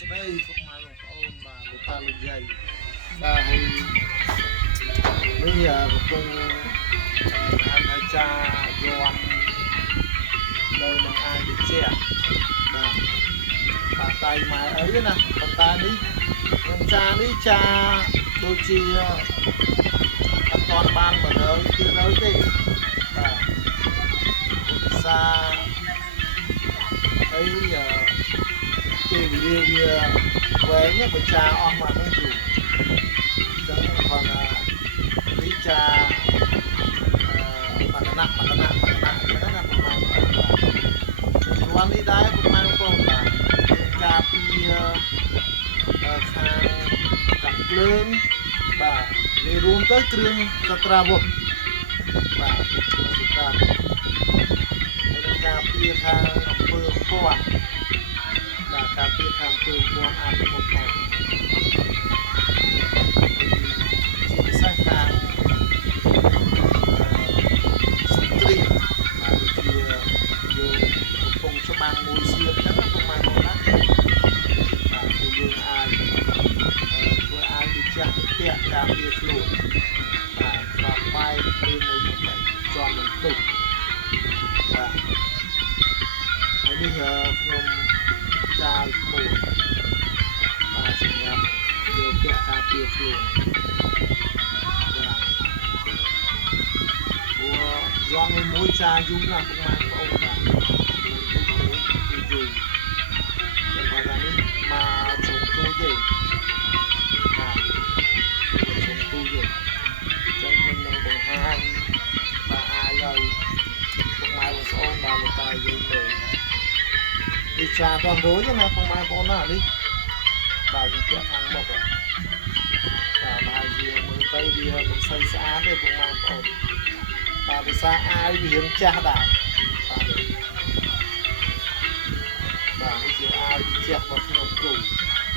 ស្ដីពុកម៉ែបងប្អូនបាទលោកតាលោកយាយបាទហើយនេះកំពុងតាមអាចារ្យយន់នៅនឹងអាយវិជ្ជាបាទតៃម៉ែអីណាប៉ុន្តែនេះនឹងចានេះចាដូចជាអត់ទាន់បាន100%ទេបាទសាអីពេលវេលាវាវែងបច្ចាអស់មកហ្នឹងយូរចឹងគាត់នេះចាមកណាក់ចឹងណាប្រហែលរាល់នេះដែរប្រហែលបងបាទការពីខាងកាំភ្លើងបាទវារួមទៅគ្រឿងសត្រាវុធបាទសត្រាវុធហើយការពីខាងអំពើពណ៌បាទការពីខាងអំពើពណ៌អាប់មុខផងជាពិសេសខាងស្ត្រីបាទជាយកកំពុងច្បាំងមួយសៀតចឹងណាពុកម៉ែបងណាបាទគឺយើងអាចធ្វើអាចវិចារពាក់ការពារខ្លួនបាទស្បបាយព្រមមួយជាប់នឹងទុកបាទហើយនេះខ្ញុំចាយឈ្មោះបាទសម្រាប់យកពាក់ការពារខ្លួនបាទព្រោះយំមួយចាយយូរណាស់ពុកម៉ែបងប្អូនបាទយូរតែថានេះមកជុំទូទេបាទជុំទូទេចឹងខ្ញុំនឹងបង្ហាញបាទអាយឲ្យពុកម៉ែបងប្អូនបាទមកតាយយូរមើលនេះចាដល់រួចណាពុកម៉ែបងប្អូនណានេះបាទយើងពាក់ខាងមុខបាទមកយើងមើលទៅវាមិនសូវស្អាតទេពុកម៉ែបងប្អូនបាទភាសាអាយវារៀងចាស់ដែរបាទនេះជាអាយជះរបស់ខ្ញុំគ្រូ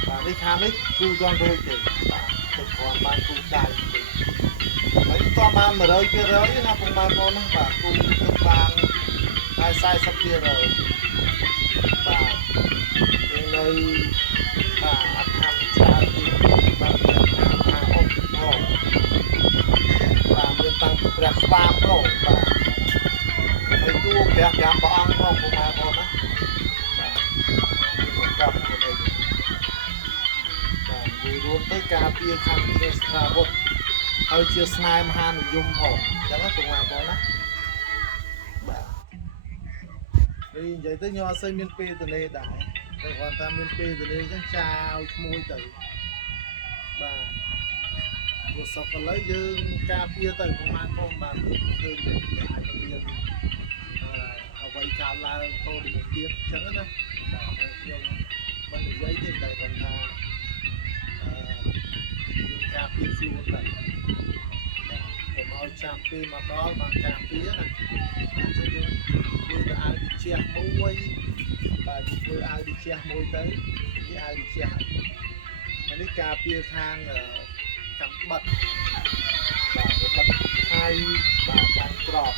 បាទនេះខាងនេះគ្រូគាត់រួចទេបាទទឹកគ្រាន់បានគ្រូដៃទេហើយតបាន 100% ណាពុកម៉ែបងប្អូនណាបាទគ្រូទឹកបានតែ 40% បាទយើងនៅបាទអត់ខាំច្រើនទីបាទមានខាងអុកផងបាទមានតាំងពីព្រះស្វាមផងបាទហើយទួព្រះ5ព្រះអង្គផងពុកម៉ែបងណាបាទមានប្រកបទៅបាទវារួមទៅការពារខាងគ្រឿងសត្រាវុធហើយជាស្នេហ៍មហានិយមផងអញ្ចឹងណាពុកម៉ែបងណាបាទនេះនិយាយទៅខ្ញុំអត់សូវមានពេលទៅលេដែរតែគាត់ថាមានពេលទៅលេអញ្ចឹងចាឲ្យឈ្មោះទៅបាទព្រោះសពឥឡូវយើងការពារទៅពុកម៉ែបងបាទឃើញទៅអាចទៅមានអ្វីកើតឡើងតទៅមុខទៀតអញ្ចឹងណាបាទហើយខ្ញុំមិននិយាយទេតែគាត់ថាយើងការពារខ្លួនទៅកុំឲ្យចាំពេលមកដល់បានការពារណាអញ្ចឹងយើងធ្វើទៅឲ្យវិជ្ជាមួយបាទធ្វើឲ្យវិជ្ជាមួយទៅវាឲ្យវិជ្ជាហើយនេះការពារខាងកំបិតបាទកំបិតហើយបាទខាងក្រប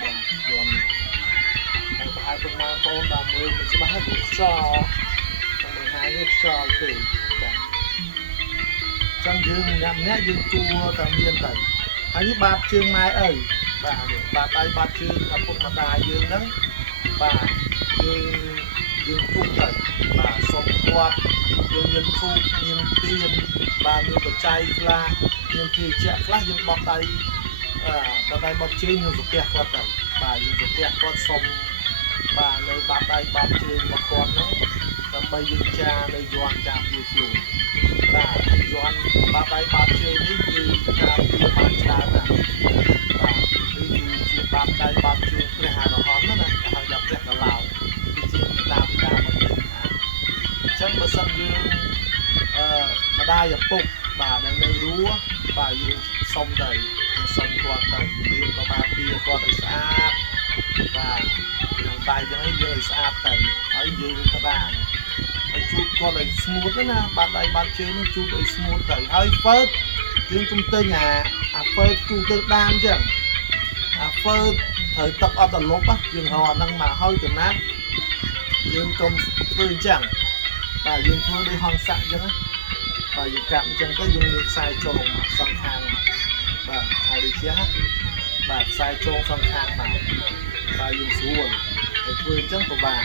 បាទខ្ញុំហើយប្រហែលពុកម៉ែបងប្អូនដល់មើលមិនច្បាស់ហើយព្រោះខ្យល់តែបង្ហាញនេះខ្យល់ទេបាទចឹងយើងម្នាក់យើងជួតែមានទៅហើយនេះបាតជើងម៉ែអីបាទបាតដៃបាតជើងឪពុកម្ដាយយើងហ្នឹងបាទយើងពុកទៅបាទសុំគាត់យើងមានធូបមានទៀនបាទមានបច្ច័យខ្លះមានភេសជ្ជៈខ្លះយើងបោះដៃដៃបោះជើងយើងសុភ័ក្រគាត់ទៅបាទយើងសុភ័ក្រគាត់សុំបាទនៅបាតដៃបាតជើងរបស់គាត់ហ្នឹងដើម្បីយើងចានៅយន់ការពារខ្លួនបាទយន់បាតដៃបាតជើងនេះគឺការពារបានច្រើនណាស់បាទនេះគឺជាបាតដៃបាតជើងព្រះអរហន្តណាហៅថាព្រះកឡោគឺជាមេតាបិតារបស់យើងអញ្ចឹងបើសិនយើងម្ដាយឪពុកបាទដែលនៅរស់បាទយើងសុំទៅយើងសុំគាត់ទៅយើងក៏បានពារគាត់ឲ្យស្អាតបាទក្នុងដៃចឹងឲ្យយើងឲ្យស្អាតទៅហើយយើងក៏បានហើយជូតគាត់ឲ្យស្ងួតណាបាត់ដៃបាត់ជើងនោះជូតឲ្យស្ងួតទៅហើយហ្វឺតយើងកុំទិញអាហ្វឺតជូតទៅដានចឹងអាហ្វឺតត្រូវទឹកអត់ទៅលុបយើងរកអាហ្នឹងមកហើយចំណាត់យើងកុំធ្វើអញ្ចឹង bà dương thua đi hòn sạ chứ bà dương cạm chân có dương miệng sai trộn song hàng bà ai đi chia bà sai trộn song hàng mà bà dương xuống để quên chân của bà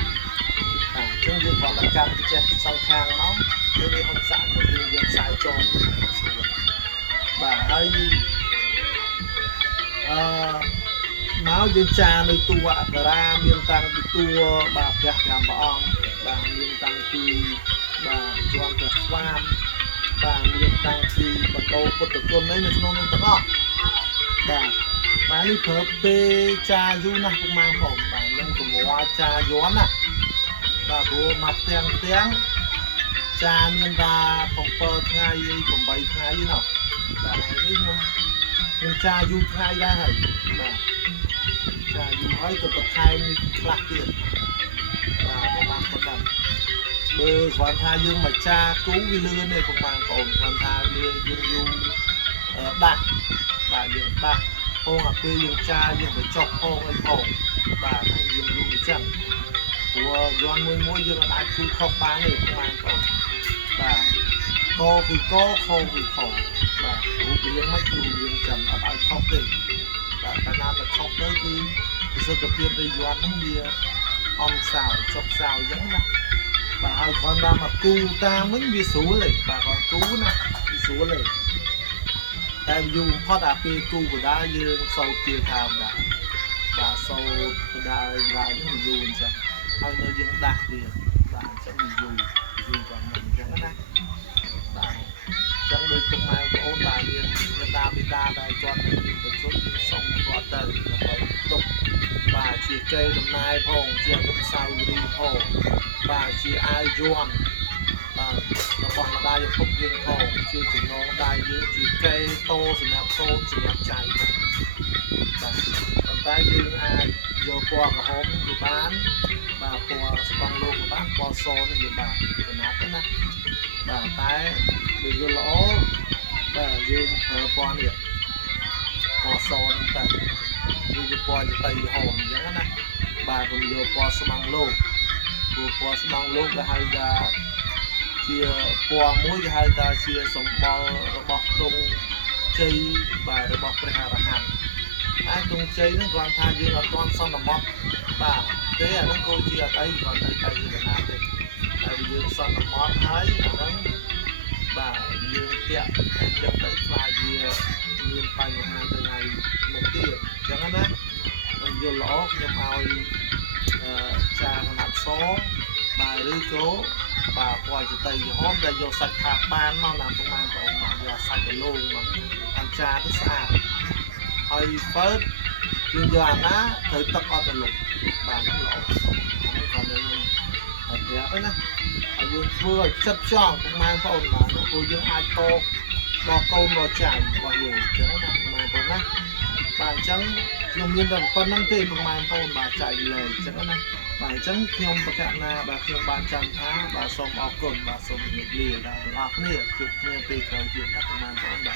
chân dương còn là cạm chân song hàng nó để đi hòn sạ của dương sai trộn bà ơi máu dương cha nơi tua ra miền tăng từ tua bà bẹt làm bong bà miền tăng từ bà chuan từ swam bà miền tăng từ bà câu cột từ côn đấy nó nên tao ngọ bà đi phở bê cha du na cũng mang phòng bà nhân của mua cha gión à bà bố mặt tiếng cha miền ta phòng phở ngay phòng bay ngay như nào bà ấy nhưng cha du ngay ra hả bà cha du ấy từ bậc hai như lạc tiền và có mang con đầm bơ hoàn tha dương mà cha cứu vi lư này cũng mang ổn hoàn tha dương du đạn bà dương đạn phong à quê dương cha dương phải chọc phong ấy phong bà không dương du chẳng của doan mỗi dương là ai cứu khóc bán này cũng mang ổn bà co thì có khô thì khổ bà cứu dương mất du dương chẳng ở ai khóc đi bà ta nam là khóc tới thì sự tập luyện về doan nó bia ông xào chọc xào giống đó bà hai con ta mà cu ta mới bị số lại bà còn cú nè bị số lại tại dùng hot à pê cu của đá dương sâu kia tham đã bà sâu đá những người dùng chẳng hai nơi dương đạt tiền bà sẽ bị dùng còn mình chẳng đó bà chẳng đôi công mai của ôn bà liền người ta bị ta đây cho mình một số những sông có đời là phải tục bà chỉ cây đồng nai phong chỉ lúc sau đi phong bà chỉ ai doan bà nó còn là đai phục viên phong chỉ nó đai như chỉ cây to chỉ là to chỉ là chạy bà còn tay dương ai vô qua cả hôm của bán bà qua bằng lô của bán qua son như bà thì nó cái này bà tay được vô lỗ bà dương thở qua điện qua son tay vừa qua cho tay hồn giống đó bà cũng vừa qua sông lô vừa qua sông lô cái hai ra chia qua muối cái hai ra chia sông bò tung chơi bà được bọc cái hàng hàng ai tung chơi nó còn thay như là con sông là mọc bà thế là nó cô chia tay còn tay để làm được tại vì dương sông là mọc thấy nó bà dương tiện dương tới là gì dương tay hai từ ngày một tiền chẳng hạn mình vô lỗ nhưng mà trà làm số bà lưu cố bà qua từ tây hôm đây vô sạch thạc ban nó làm công an của ông bà giờ sạch luôn mà ăn trà rất xa hơi phớt nhưng giờ nó thời tập ở từ lục bà nó lỗ còn đẹp đấy nè dương vừa chất tròn công an của ông bà nó cô dương ai to bò câu bò chảy bò nhiều chứ nó mà còn á bà trắng dùng nhiên đồng con năm tiền một màn thôi bà chạy lời chẳng này bà trắng nhom bà cạn na bà nhom 300 tháng bà xong ọc cồn bà xong nghịch lìa đã được ọc nè chụp như tì cầu chuyện hát của màn thôi bà